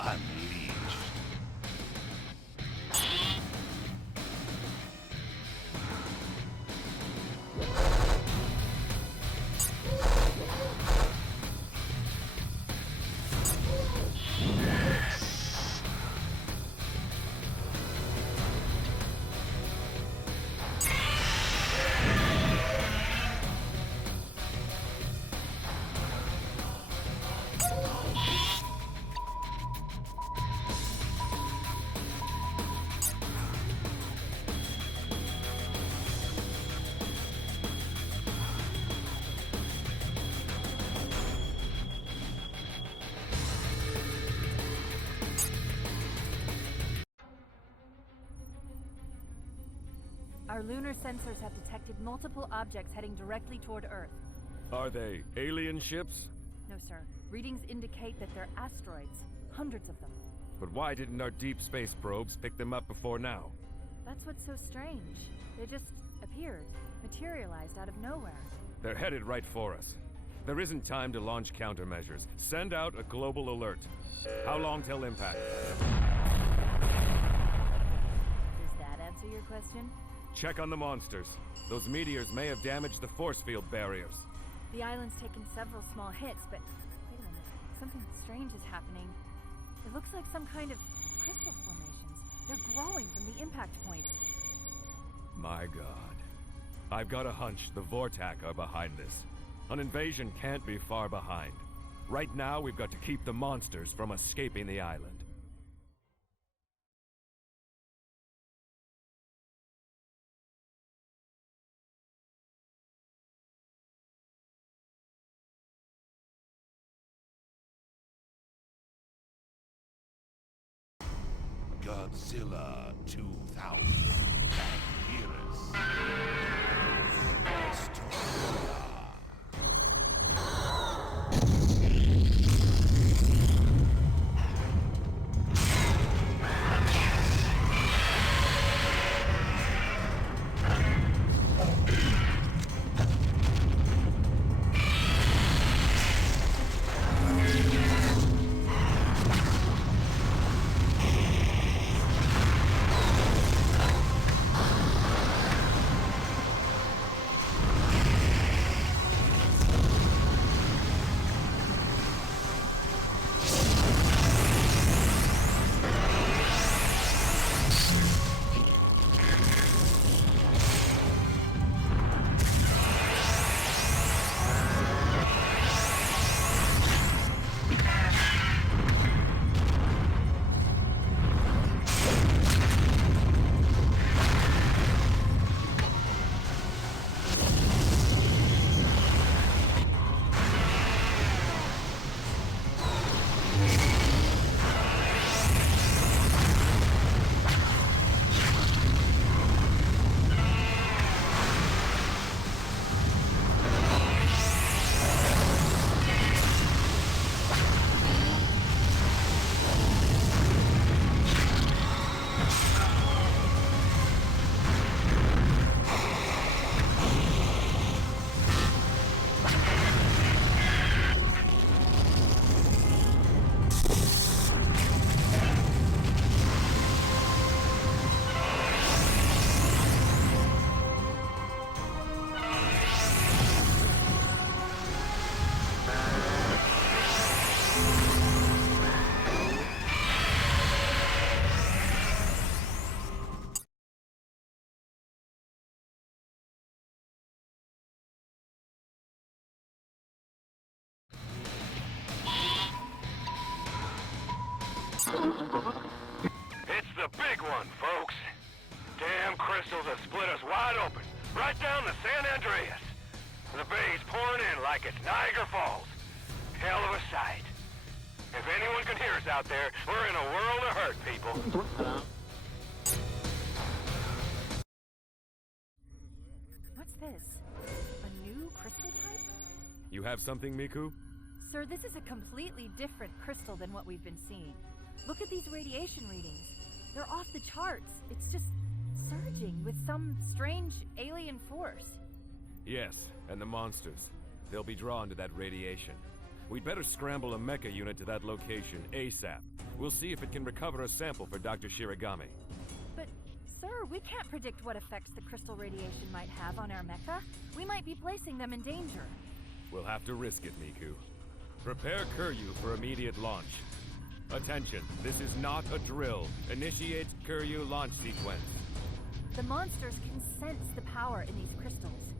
unleashed. Our lunar sensors have detected multiple objects heading directly toward Earth. Are they alien ships? No, sir. Readings indicate that they're asteroids. Hundreds of them. But why didn't our deep space probes pick them up before now? That's what's so strange. They just appeared, materialized out of nowhere. They're headed right for us. There isn't time to launch countermeasures. Send out a global alert. How long till impact? Does that answer your question? Check on the monsters. Those meteors may have damaged the force field barriers. The island's taken several small hits, but wait a minute. Something strange is happening. It looks like some kind of crystal formations. They're growing from the impact points. My God. I've got a hunch the Vortak are behind this. An invasion can't be far behind. Right now, we've got to keep the monsters from escaping the island. Godzilla 2000. Heroes. Destroyer. It's the big one, folks. Damn crystals have split us wide open, right down to San Andreas. The bay's pouring in like it's Niagara Falls. Hell of a sight. If anyone can hear us out there, we're in a world of hurt, people. What's this? A new crystal type? You have something, Miku? Sir, this is a completely different crystal than what we've been seeing. Look at these radiation readings. They're off the charts. It's just surging with some strange alien force. Yes, and the monsters. They'll be drawn to that radiation. We'd better scramble a mecha unit to that location ASAP. We'll see if it can recover a sample for Dr. Shiragami. But, sir, we can't predict what effects the crystal radiation might have on our mecha. We might be placing them in danger. We'll have to risk it, Miku. Prepare Kuryu for immediate launch. Attention, this is not a drill. Initiate Kuryu launch sequence. The monsters can sense the power in these crystals,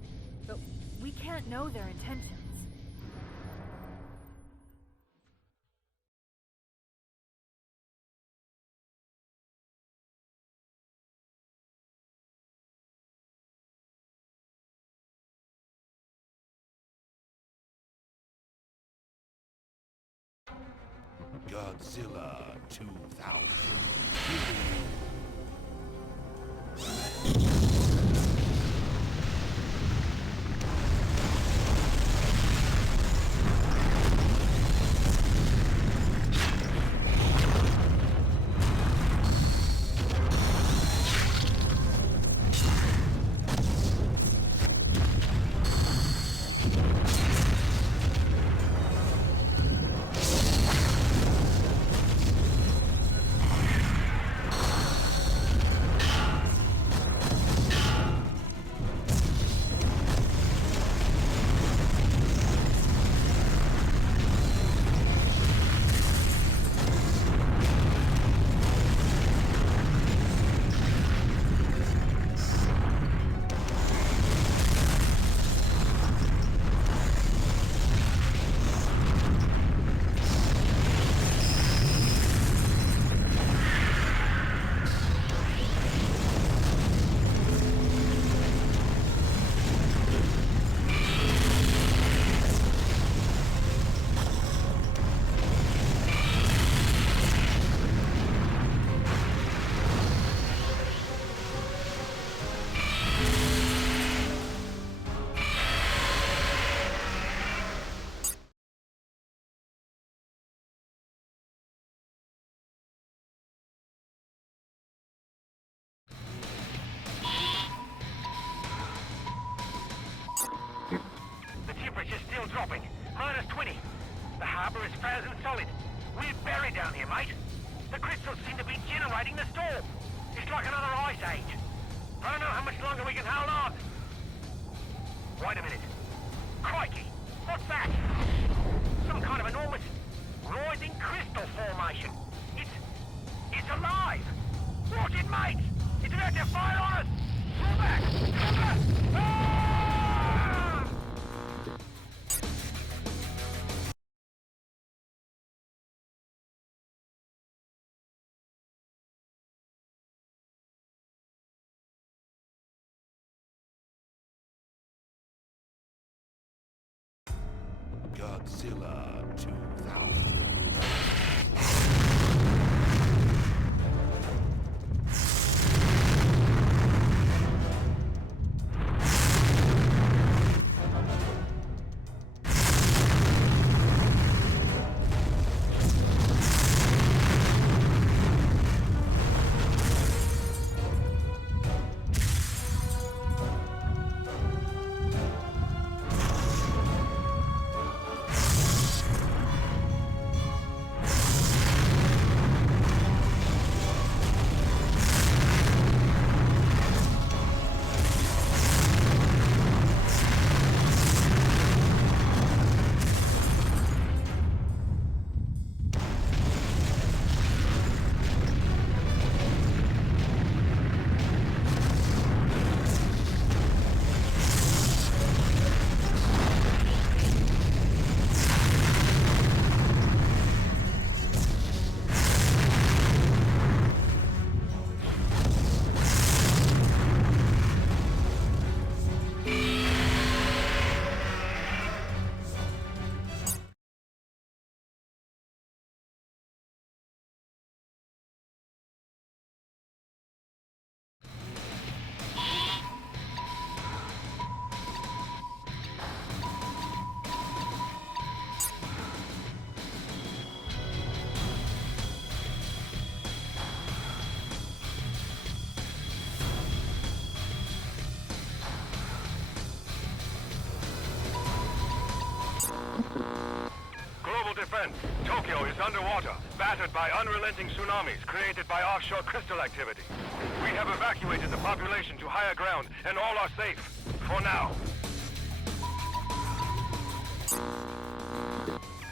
but we can't know their intentions. Godzilla 2000. The temperature's still dropping. Minus 20. The harbor is frozen solid. We're buried down here, mate. The crystals seem to be generating the storm. It's like another ice age. I don't know how much longer we can hold on. Wait a minute. Crikey! What's that? Some kind of enormous rising crystal formation. It's alive! Watch it, mate! It's about to fire on us! Pull back! Cover! Ah! Godzilla 2000. Global defense. Tokyo is underwater. battered by unrelenting tsunamis created by offshore crystal activity. We have evacuated the population to higher ground, and all are safe. For now.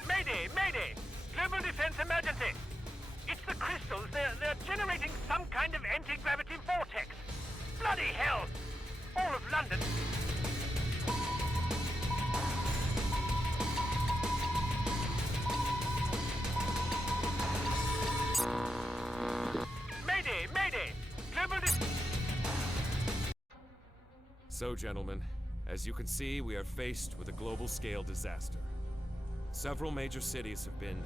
Mayday! Mayday! Global defense emergency! It's the crystals. They're generating some kind of anti-gravity vortex. Bloody hell! All of London... Mayday! Mayday! Global So, gentlemen, as you can see, we are faced with a global-scale disaster. Several major cities have been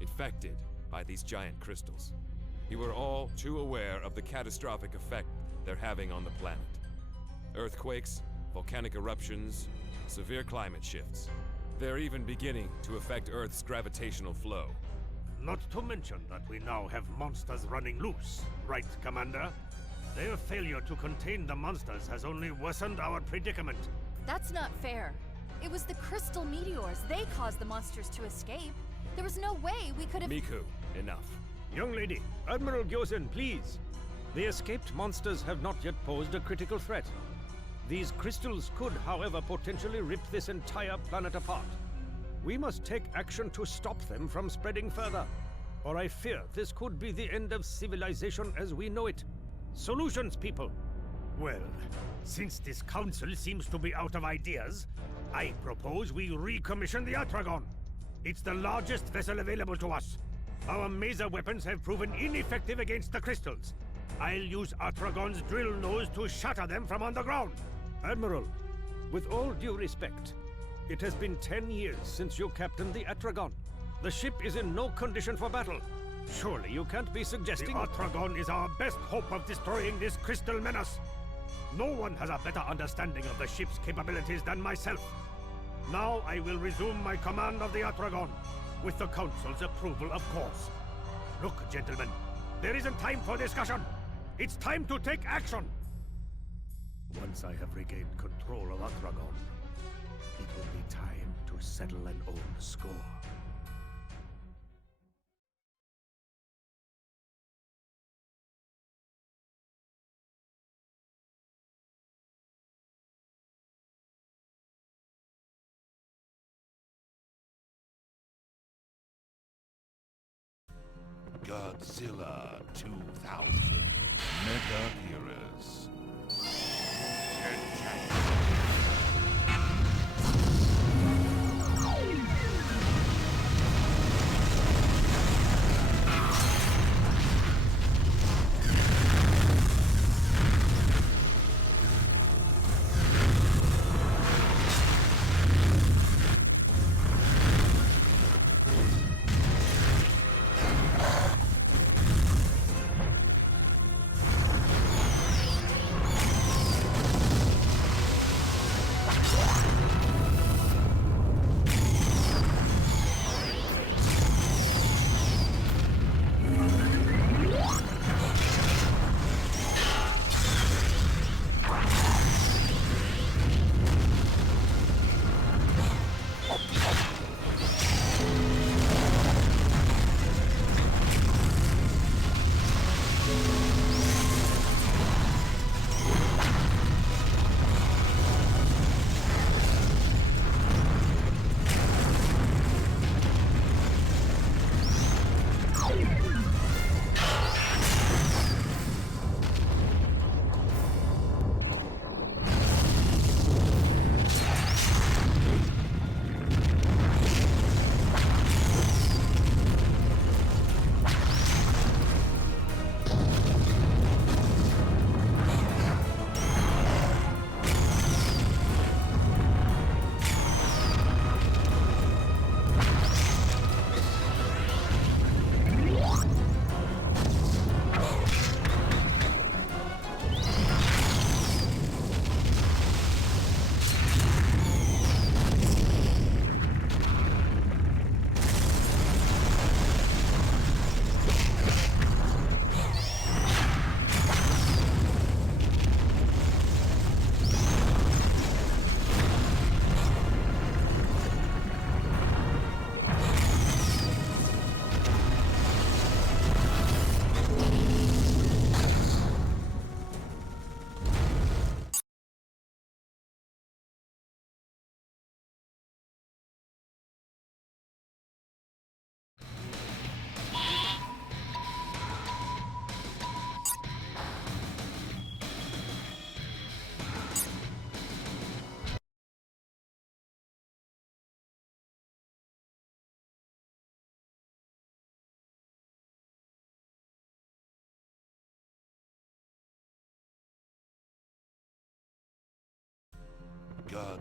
infected by these giant crystals. You are all too aware of the catastrophic effect they're having on the planet. Earthquakes, volcanic eruptions, severe climate shifts. They're even beginning to affect Earth's gravitational flow. Not to mention that we now have monsters running loose, right, Commander? Their failure to contain the monsters has only worsened our predicament. That's not fair. It was the crystal meteors. They caused the monsters to escape. There was no way we could have... Miku, enough. Young lady, Admiral Gyosen, please. The escaped monsters have not yet posed a critical threat. These crystals could, however, potentially rip this entire planet apart. We must take action to stop them from spreading further, or I fear this could be the end of civilization as we know it. Solutions, people! Well, since this council seems to be out of ideas, I propose we recommission the Atragon. It's the largest vessel available to us. Our maser weapons have proven ineffective against the crystals. I'll use Atragon's drill nose to shatter them from underground. Admiral, with all due respect, it has been 10 years since you captained the Atragon. The ship is in no condition for battle. Surely you can't be suggesting... The Atragon is our best hope of destroying this crystal menace. No one has a better understanding of the ship's capabilities than myself. Now I will resume my command of the Atragon, with the Council's approval, of course. Look, gentlemen, there isn't time for discussion. It's time to take action. Once I have regained control of Atragon, it will be time to settle an old score. Godzilla 2000. Mega Heroes.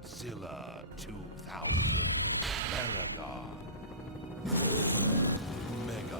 Godzilla 2000. Paragon. Mega.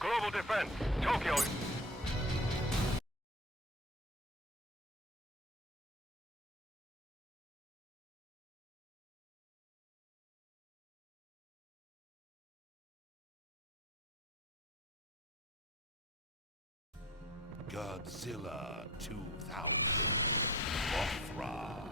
Global defense. Tokyo. Godzilla 2000. Mothra.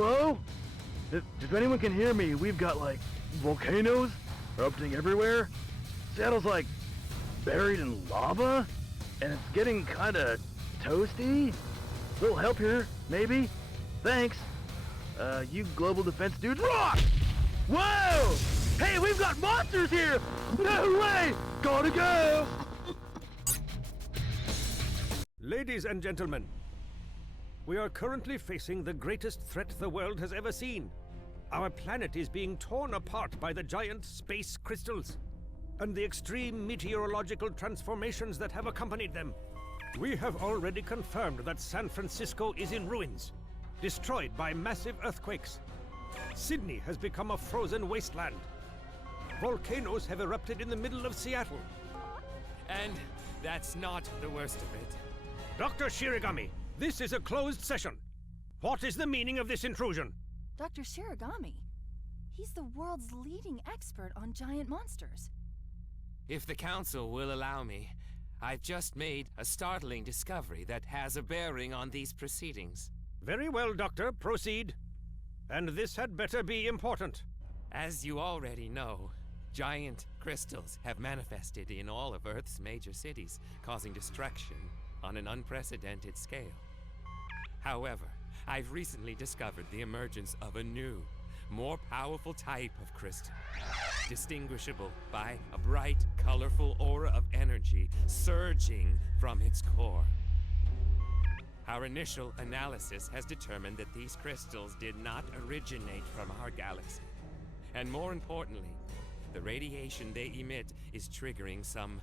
Hello? If anyone can hear me, we've got, like, volcanoes erupting everywhere. Seattle's, like, buried in lava, and it's getting kinda toasty. Little help here, maybe? Thanks. You global defense dudes rock! Whoa! Hey, we've got monsters here! No way! Gotta go! Ladies and gentlemen, we are currently facing the greatest threat the world has ever seen. Our planet is being torn apart by the giant space crystals and the extreme meteorological transformations that have accompanied them. We have already confirmed that San Francisco is in ruins, destroyed by massive earthquakes. Sydney has become a frozen wasteland. Volcanoes have erupted in the middle of Seattle. And that's not the worst of it. Dr. Shiragami, this is a closed session. What is the meaning of this intrusion? Dr. Shiragami? He's the world's leading expert on giant monsters. If the Council will allow me, I've just made a startling discovery that has a bearing on these proceedings. Very well, Doctor. Proceed. And this had better be important. As you already know, giant crystals have manifested in all of Earth's major cities, causing destruction on an unprecedented scale. However, I've recently discovered the emergence of a new, more powerful type of crystal, distinguishable by a bright, colorful aura of energy surging from its core. Our initial analysis has determined that these crystals did not originate from our galaxy. And more importantly, the radiation they emit is triggering some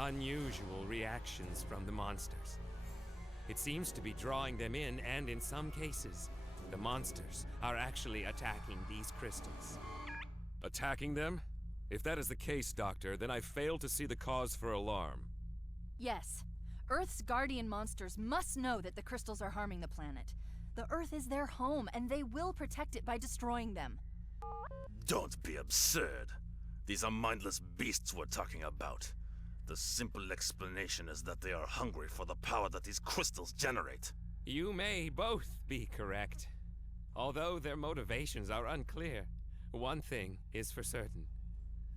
unusual reactions from the monsters. It seems to be drawing them in, and in some cases, the monsters are actually attacking these crystals. Attacking them? If that is the case, Doctor, then I fail to see the cause for alarm. Yes. Earth's guardian monsters must know that the crystals are harming the planet. The Earth is their home, and they will protect it by destroying them. Don't be absurd. These are mindless beasts we're talking about. The simple explanation is that they are hungry for the power that these crystals generate. You may both be correct. Although their motivations are unclear, one thing is for certain.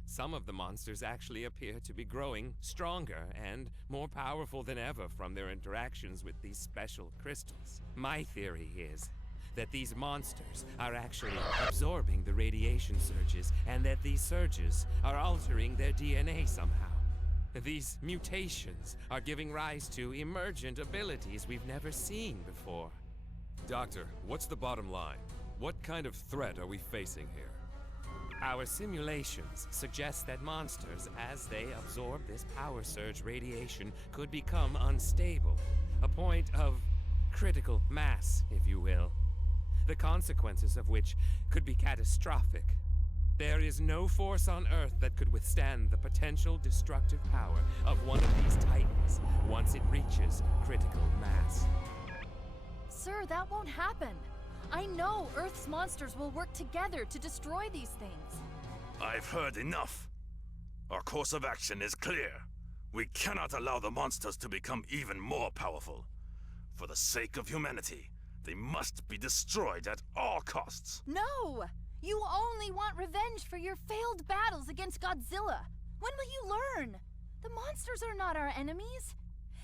Some of the monsters actually appear to be growing stronger and more powerful than ever from their interactions with these special crystals. My theory is that these monsters are actually absorbing the radiation surges, and that these surges are altering their DNA somehow. These mutations are giving rise to emergent abilities we've never seen before. Doctor, what's the bottom line? What kind of threat are we facing here? Our simulations suggest that monsters, as they absorb this power surge radiation, could become unstable. A point of critical mass, if you will. The consequences of which could be catastrophic. There is no force on Earth that could withstand the potential destructive power of one of these titans once it reaches critical mass. Sir, that won't happen. I know Earth's monsters will work together to destroy these things. I've heard enough. Our course of action is clear. We cannot allow the monsters to become even more powerful. For the sake of humanity, they must be destroyed at all costs. No! You only want revenge for your failed battles against Godzilla. When will you learn? The monsters are not our enemies.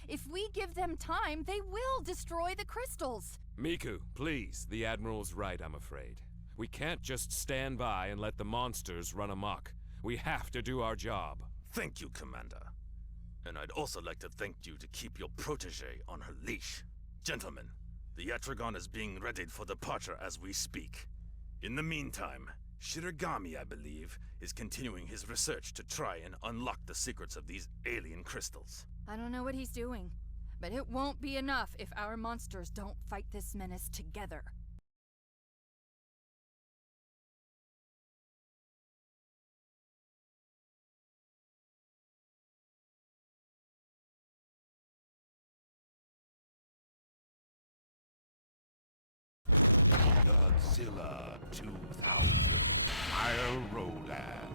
If we give them time, they will destroy the crystals. Miku, please. The Admiral's right, I'm afraid. We can't just stand by and let the monsters run amok. We have to do our job. Thank you, Commander. And I'd also like to thank you to keep your protege on her leash. Gentlemen, the Yatragon is being readied for departure as we speak. In the meantime, Shiragami, I believe, is continuing his research to try and unlock the secrets of these alien crystals. I don't know what he's doing, but it won't be enough if our monsters don't fight this menace together. Godzilla 2000. I'll Rodan.